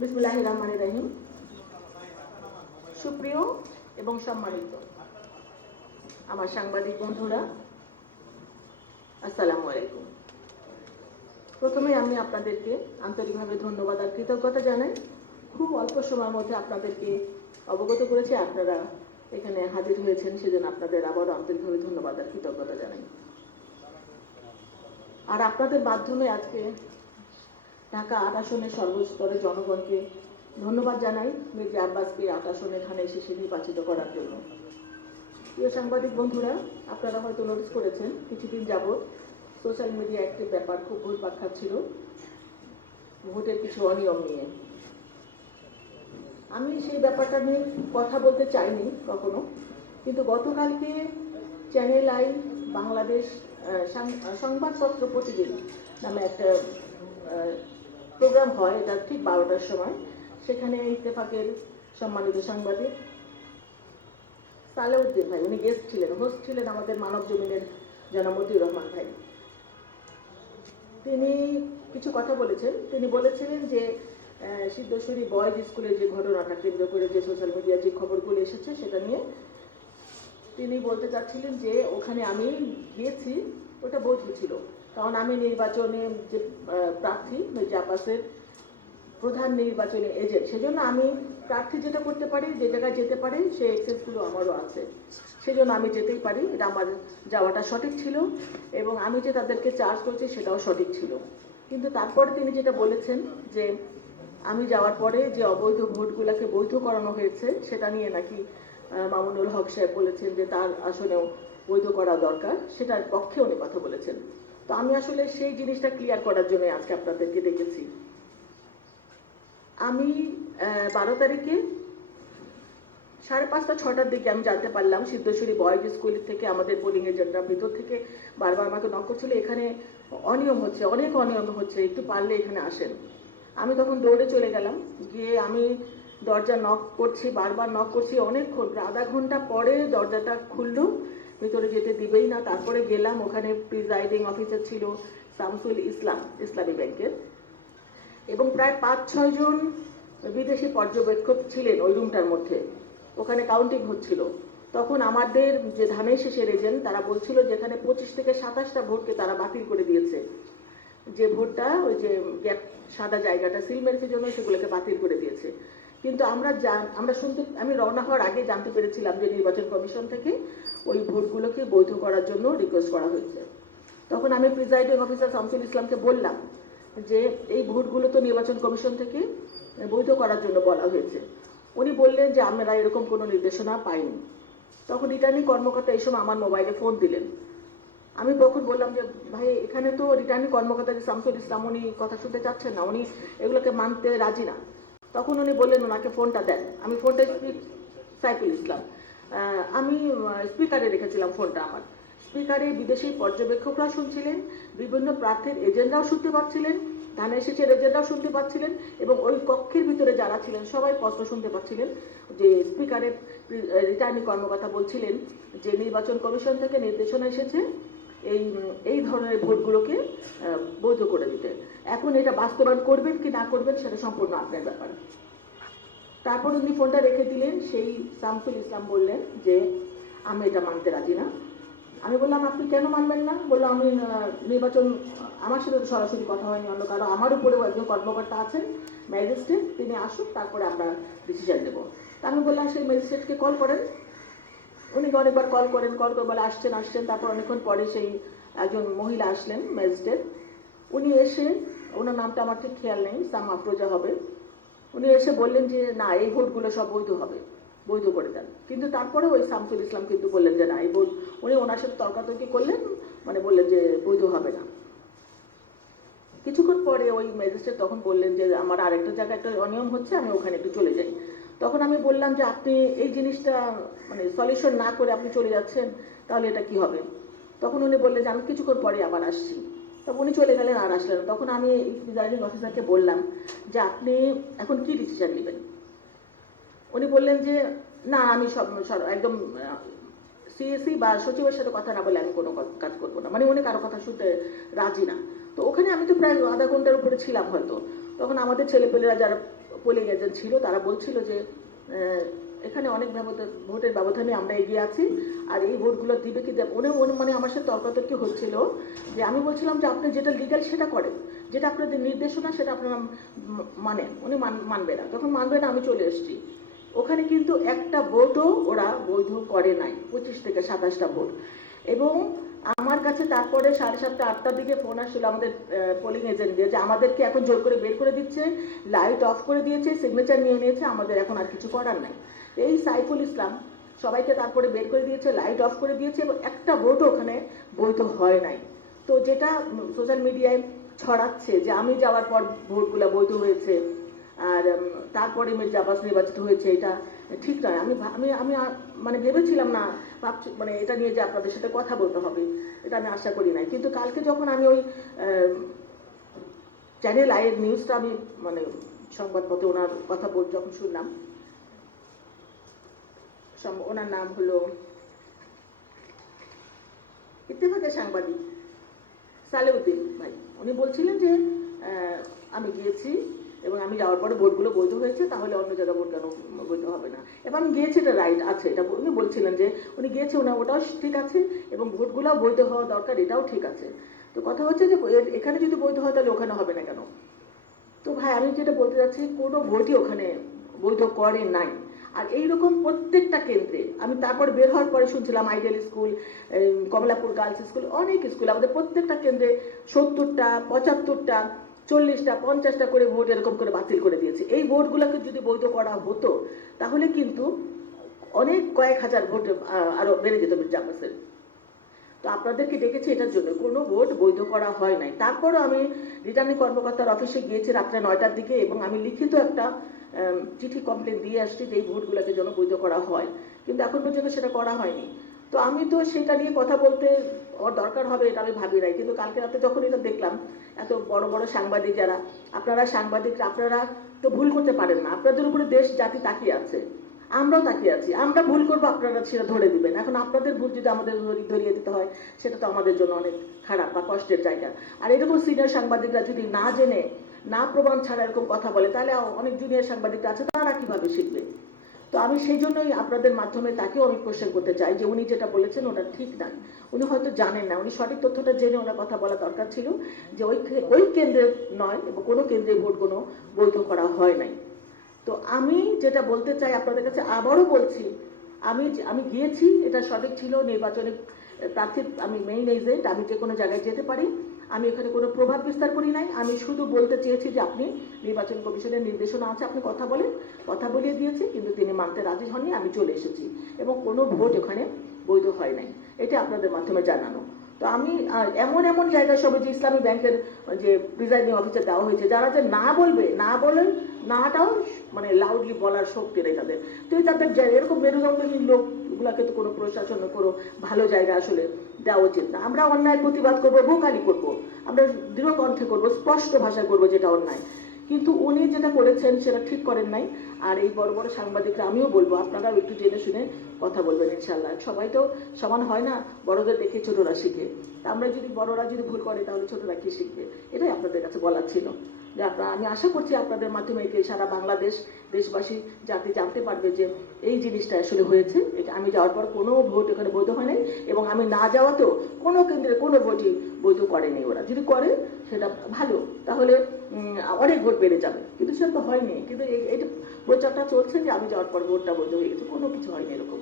বিসমিল্লাহির রহমানির রহিম। সুপ্রিয় এবং সম্মানিত আমার সাংবাদিক বন্ধুরা, আসসালামু আলাইকুম। প্রথমে আমি আপনাদেরকে আন্তরিকভাবে ধন্যবাদ আর কৃতজ্ঞতা জানাই। খুব অল্প সময়ের মধ্যে আপনাদেরকে অবগত করেছি, আপনারা এখানে হাজির হয়েছেন, সেজন্য আপনাদের আবারও আন্তরিকভাবে ধন্যবাদ আর কৃতজ্ঞতা জানাই। আর আপনাদের মাধ্যমে আজকে ঢাকা ৮ আসনের সর্বস্তরের জনগণকে ধন্যবাদ জানাই মির্জা আব্বাসকে ৮ আসনে এখানে এসে নির্বাচিত করার জন্য। প্রিয় সাংবাদিক বন্ধুরা, আপনারা হয়তো নোটিস করেছেন কিছুদিন যাবৎ সোশ্যাল মিডিয়া একটি ব্যাপার খুব ঘুরপাক খাচ্ছিল ভোটের কিছু অনিয়ম নিয়ে। আমি সেই ব্যাপারটা নিয়ে কথা বলতে চাইনি কখনো, কিন্তু গতকালকে চ্যানেল আই বাংলাদেশ সংবাদপত্র প্রতিদিন নামে একটা প্রোগ্রাম হয়, এটা ঠিক 12টার সময়। সেখানে ইত্তেফাকের সম্মানিত সাংবাদিক সালেউদ্দিন ভাই, উনি গেস্ট ছিলেন, হোস্ট ছিলেন আমাদের মানব জমিনের জনাব মতিউর রহমান ভাই। তিনি কিছু কথা বলেছেন। তিনি বলেছিলেন যে সিদ্ধেশ্বরী বয়েজ স্কুলের যে ঘটনাটা কেন্দ্র করে যে সোশ্যাল মিডিয়ায় যে খবরগুলো এসেছে সেটা নিয়ে তিনি বলতে চাচ্ছিলেন যে ওখানে আমি গিয়েছি, ওটা বৈধ ছিল, কারণ আমি নির্বাচনে যে প্রার্থী মির্জা আব্বাসের প্রধান নির্বাচনী এজেন্ট, সেজন্য আমি প্রার্থী যেটা করতে পারি, যে জায়গায় যেতে পারি, সেই এক্সেসগুলো আমারও আছে, সেজন্য আমি যেতেই পারি। এটা আমার যাওয়াটা সঠিক ছিল এবং আমি যে তাদেরকে চার্জ করছি সেটাও সঠিক ছিল। কিন্তু তারপরে তিনি যেটা বলেছেন যে আমি যাওয়ার পরে যে অবৈধ ভোটগুলোকে বৈধ করানো হয়েছে সেটা নিয়ে নাকি মামুনুল হক সাহেব বলেছেন যে তার আসলেও বৈধ করা দরকার, সেটার পক্ষে উনি কথা বলেছেন। তো আমি আসলে সেই জিনিসটা ক্লিয়ার করার জন্য আজকে আপনাদেরকে ডেকেছি। আমি 12 তারিখে 5:30 6টার দিকে আমি জানতে পারলাম সিদ্ধেশ্বরী বয়েজ স্কুল থেকে আমাদের পোলিং এজেন্টরা ভিতর থেকে বারবার আমাকে নক করছিল, এখানে অনিয়ম হচ্ছে, অনেক অনিয়ম হচ্ছে, একটু পারলে এখানে আসেন। আমি তখন দৌড়ে চলে গেলাম, গিয়ে আমি দরজা নক করছি, বারবার নক করছি, অনেকক্ষণ, আধা ঘন্টা পরে দরজাটা খুললো, ভিতরে যেতে দিবেই না। তারপরে গেলাম, ওখানে প্রিজাইডিং অফিসার ছিল শামসুল ইসলাম ইসলামী ব্যাংকের, এবং প্রায় 5-6 জন বিদেশি পর্যবেক্ষক ছিলেন ওই রুমটার মধ্যে। ওখানে কাউন্টিং হচ্ছিল। তখন আমাদের যে ধানের শেষের এজেন্ট তারা বলছিল যেখানে 25 থেকে 27টা ভোটকে তারা বাতিল করে দিয়েছে, যে ভোটটা ওই যে গ্যাপ সাদা জায়গাটা সিল মেরেছে জন্য সেগুলোকে বাতিল করে দিয়েছে। কিন্তু আমি রওনা হওয়ার আগে জানতে পেরেছিলাম যে নির্বাচন কমিশন থেকে ওই ভোটগুলোকে বৈধ করার জন্য রিকোয়েস্ট করা হয়েছে। তখন আমি প্রিজাইডিং অফিসার শামসুল ইসলামকে বললাম যে এই ভোটগুলো তো নির্বাচন কমিশন থেকে বৈধ করার জন্য বলা হয়েছে। উনি বললেন যে আমরা এরকম কোনো নির্দেশনা পাইনি। তখন রিটার্নিং কর্মকর্তা এই সময় আমার মোবাইলে ফোন দিলেন। আমি তখন বললাম যে ভাই, এখানে তো রিটার্নিং কর্মকর্তা যে শামসুল ইসলাম, উনি কথা শুনতে চাচ্ছেন না, উনি এগুলোকে মানতে রাজি না। তখন উনি বললেন ওনাকে ফোনটা দেন। আমি ফোনটা সাইফুল ইসলাম, আমি স্পিকারে রেখেছিলাম ফোনটা। আমার স্পিকারে বিদেশি পর্যবেক্ষকরা শুনছিলেন, বিভিন্ন প্রার্থীর এজেন্টরাও শুনতে পাচ্ছিলেন, ধানের শেষের এজেন্টরাও শুনতে পাচ্ছিলেন, এবং ওই কক্ষের ভিতরে যারা ছিলেন সবাই স্পষ্ট শুনতে পাচ্ছিলেন যে স্পিকারের রিটার্নিং কর্মকর্তা বলছিলেন যে নির্বাচন কমিশন থেকে নির্দেশনা এসেছে এই ধরনের ভোটগুলোকে বৈধ করে দিতে। এখন এটা বাস্তবায়ন করবেন কি না করবেন সেটা সম্পূর্ণ আপনার ব্যাপার। তারপর উনি ফোনটা রেখে দিলেন। সেই শামসুল ইসলাম বললেন যে আমি এটা মানতে রাজি না। আমি বললাম আপনি কেন মানবেন না? বললো আমি নির্বাচন, আমার সাথে তো সরাসরি কথা হয়নি, অন্য কারো, আমার উপরেও একজন কর্মকর্তা আছেন ম্যাজিস্ট্রেট, তিনি আসুক, তারপরে আমরা ডিসিশন নেব। তা আমি বললাম সেই ম্যাজিস্ট্রেটকে কল করেন। উনি অনেকবার কল করেন, কল করে বলে আসছেন। তারপর অনেকক্ষণ পরে সেই একজন মহিলা আসলেন ম্যাজিস্ট্রেট। উনি এসে, ওনার নামটা আমার ঠিক খেয়াল নেই, সাম আফরোজা হবে, উনি এসে বললেন যে না, এই ভোটগুলো সব বৈধ হবে, বৈধ করে দেন। কিন্তু তারপরে ওই শামসুল ইসলাম কিন্তু বললেন যে না, এই ভোট, উনি ওনার সাথে তর্কাতর্কি করলেন, মানে বললেন যে বৈধ হবে না। কিছুক্ষণ পরে ওই ম্যাজিস্ট্রেট তখন বললেন যে আমার আরেকটা জায়গায় একটা অনিয়ম হচ্ছে, আমি ওখানে একটু চলে যাই। তখন আমি বললাম যে আপনি এই জিনিসটা মানে সলিউশন না করে আপনি চলে যাচ্ছেন, তাহলে এটা কি হবে? তখন উনি বললেন যে আমি কিছুক্ষণ পরে আবার আসছি। তখন উনি চলে গেলেন, আর আসলেন। তখন আমি প্রিজাইডিং অফিসারকে বললাম যে আপনি এখন কি ডিসিশন নেবেন? উনি বললেন যে না, আমি একদম সিএসি বা সচিবের সাথে কথা না বলে আমি কোনো কাজ করবো না, মানে উনি কারো কথা শুনতে রাজি না। তো ওখানে আমি তো প্রায় আধা ঘন্টার উপরে ছিলাম হয়তো। তখন আমাদের ছেলেপেলেরা যারা পোলিং এজেন্ট ছিল, তারা বলছিল যে এখানে অনেক ভোটের ব্যবধানে আমরা এগিয়ে আছি, আর এই ভোটগুলো দিবে কি দেবে। উনি মানে আমার সাথে তর্কাতর্কি হচ্ছিল, যে আমি বলছিলাম যে আপনি যেটা লিগ্যাল সেটা করেন, যেটা আপনাদের নির্দেশনা সেটা আপনারা মানেন। উনি মানবে না, তখন মানবে না, আমি চলে এসেছি। ওখানে কিন্তু একটা ভোটও ওরা বৈধ করে নাই, 25 থেকে 27টা ভোট। এবং আমার কাছে তারপরে 7:30 8টার দিকে ফোন আসছিল আমাদের পোলিং এজেন্টদের, যে আমাদেরকে এখন জোর করে বের করে দিচ্ছে, লাইট অফ করে দিয়েছে, সিগনেচার নিয়ে নিয়েছে, আমাদের এখন আর কিছু করার নাই। এই সাইফুল ইসলাম সবাইকে তারপরে বের করে দিয়েছে, লাইট অফ করে দিয়েছে, এবং একটা ভোটও ওখানে বৈধ হয় নাই। তো যেটা সোশ্যাল মিডিয়ায় ছড়াচ্ছে যে আমি যাওয়ার পর ভোটগুলো বৈধ হয়েছে, আর তারপরে মির্জা আব্বাস নির্বাচিত হয়েছে, এটা ঠিক নয়। আমি আমি আমি মানে ভেবেছিলাম না, ভাবছি মানে এটা নিয়ে যে আপনাদের সাথে কথা বলতে হবে, এটা আমি আশা করি নাই। কিন্তু কালকে যখন আমি ওই চ্যানেল আইয়ের নিউজটা আমি মানে সংবাদপত্রে ওনার কথা যখন শুনলাম, ওনার নাম হলো ইত্তেফাকের সাংবাদিক সালেউদ্দিন ভাই, উনি বলছিলেন যে আমি গিয়েছি এবং আমি যাওয়ার পরে ভোটগুলো বৈধ হয়েছে, তাহলে অন্য জায়গায় ভোট কেন বৈধ হবে না। এবং আমি গিয়েছি, এটা রাইট আছে, এটা উনি বলছিলেন যে উনি গিয়েছে, ওটাও ঠিক আছে, এবং ভোটগুলোও বৈধ হওয়া দরকার, এটাও ঠিক আছে। তো কথা হচ্ছে যে এখানে যদি বৈধ হয় তাহলে ওখানে হবে না কেন। তো ভাই আমি যেটা বলতে চাচ্ছি, কোনো ভোটই ওখানে বৈধ করে নাই। আর এইরকম প্রত্যেকটা কেন্দ্রে আমি তারপর বের হওয়ার পরে শুনছিলাম ideal school, Kamalapur girls school, অনেক স্কুল, আমাদের প্রত্যেকটা কেন্দ্রে 70টা 75টা 40টা 50টা করে ভোট এরকম করে বাতিল করে দিয়েছে। এই ভোটগুলোকে যদি বৈধ করা হতো তাহলে কিন্তু অনেক কয়েক হাজার ভোট আরো বেড়ে যেত মির্জা আব্বাসের। তো আপনাদেরকে ডেকেছি এটার জন্য, কোনো ভোট বৈধ করা হয় নাই। তারপরও আমি রিটার্নিং কর্মকর্তার অফিসে গিয়েছি রাত্রে 9টার দিকে, এবং আমি লিখিত একটা চিঠি কমপ্লেন দিয়ে আসছি যে এই ভোটগুলোকে যেন বৈধ করা হয়, কিন্তু এখন পর্যন্ত সেটা করা হয়নি। তো আমি তো সেটা নিয়ে কথা বলতে ওর দরকার হবে এটা আমি ভাবি নাই, কিন্তু কালকে রাতে যখন এটা দেখলাম, এত বড় বড় সাংবাদিক যারা, আপনারা সাংবাদিক, আপনারা তো ভুল করতে পারেন না, আপনাদের উপরে দেশ জাতি তাকিয়ে আছে, আমরাও তাকিয়ে আছি, আমরা ভুল করবো, আপনারা সেটা ধরে দিবেন। এখন আপনাদের ভুল যদি আমাদের ধরিয়ে দিতে হয়, সেটা তো আমাদের জন্য অনেক খারাপ বা কষ্টের জায়গা। আর এরকম সিনিয়র সাংবাদিকরা যদি না জেনে, না প্রমাণ ছাড়া এরকম কথা বলে, তাহলে অনেক জুনিয়র সাংবাদিক আছে, তারা কিভাবে শিখবে। তো আমি সেই জন্যই আপনাদের মাধ্যমে তাকেও আমি কোশ্চেন করতে চাই যে উনি যেটা বলেছেন ওটা ঠিক না, উনি হয়তো জানেন না, উনি সঠিক তথ্যটা জেনে ওনার কথা বলা দরকার ছিল, যে ওই কেন্দ্রে নয় এবং কোনো কেন্দ্রে ভোট কোনো বৈধ করা হয় নাই। তো আমি যেটা বলতে চাই আপনাদের কাছে, আবারও বলছি, আমি গিয়েছি, এটা সঠিক ছিল, নির্বাচনে প্রার্থী আমি মেইন এজেন্ট, আমি যে কোনো জায়গায় যেতে পারি, আমি এখানে কোনো প্রভাব বিস্তার করি নাই। আমি শুধু বলতে চেয়েছি যে আপনি নির্বাচন কমিশনের নির্দেশনা আছে, আপনি কথা বলেন, কথা বলিয়ে দিয়েছি, কিন্তু তিনি মানতে রাজি হননি, আমি চলে এসেছি, এবং কোনো ভোট এখানে বৈধ হয় নাই, এটা আপনাদের মাধ্যমে জানানো। তো আমি এমন এমন জায়গায় সবে যে ইসলামী ব্যাংকের যে প্রিজাইডিং অফিসার দেওয়া হয়েছে, যারা যে না বলবে, না বলেন, নাটাও মানে লাউডলি বলার শক্তি নেই তাদের। তো তাদের এরকম মেরুদণ্ডহীন লোকগুলাকে তো কোনো প্রশাসন কোনো ভালো জায়গা আসলে দেওয়া উচিত না। আমরা অন্যায় প্রতিবাদ করবো, ভোকালি করবো, আমরা দৃঢ় কণ্ঠে করবো, স্পষ্ট ভাষায় করবো যেটা অন্যায়, কিন্তু উনি যেটা করেছেন সেটা ঠিক করেন নাই। আর এই বড় বড় সাংবাদিকরা, আমিও বলবো আপনারাও একটু জেনে শুনে কথা বলবেন ইনশাল্লাহ। সবাই তো সমান হয় না, বড়দের দেখে ছোটরা শিখে। আমরা যদি বড়রা যদি ভুল করে তাহলে ছোটরা কি শিখবে, এটাই আপনাদের কাছে বলার ছিল। যে আমি আশা করছি আপনাদের মাধ্যমে একে সারা বাংলাদেশ, দেশবাসী জাতি জানতে পারবে যে এই জিনিসটা আসলে হয়েছে। এটা আমি যাওয়ার পর কোনো ভোট এখানে বৈধ হয় নাই, এবং আমি না যাওয়াতেও কোনো কেন্দ্রে কোনো ভোটই বৈধ করেনি। ওরা যদি করে সেটা ভালো, তাহলে অনেক ভোট বেড়ে যাবে, কিন্তু সেটা তো হয়নি। কিন্তু এটা প্রচারটা চলছে যে আমি যাওয়ার পর ভোটটা বৈধ হয়ে গেছে, কোনো কিছু হয়নি এরকম।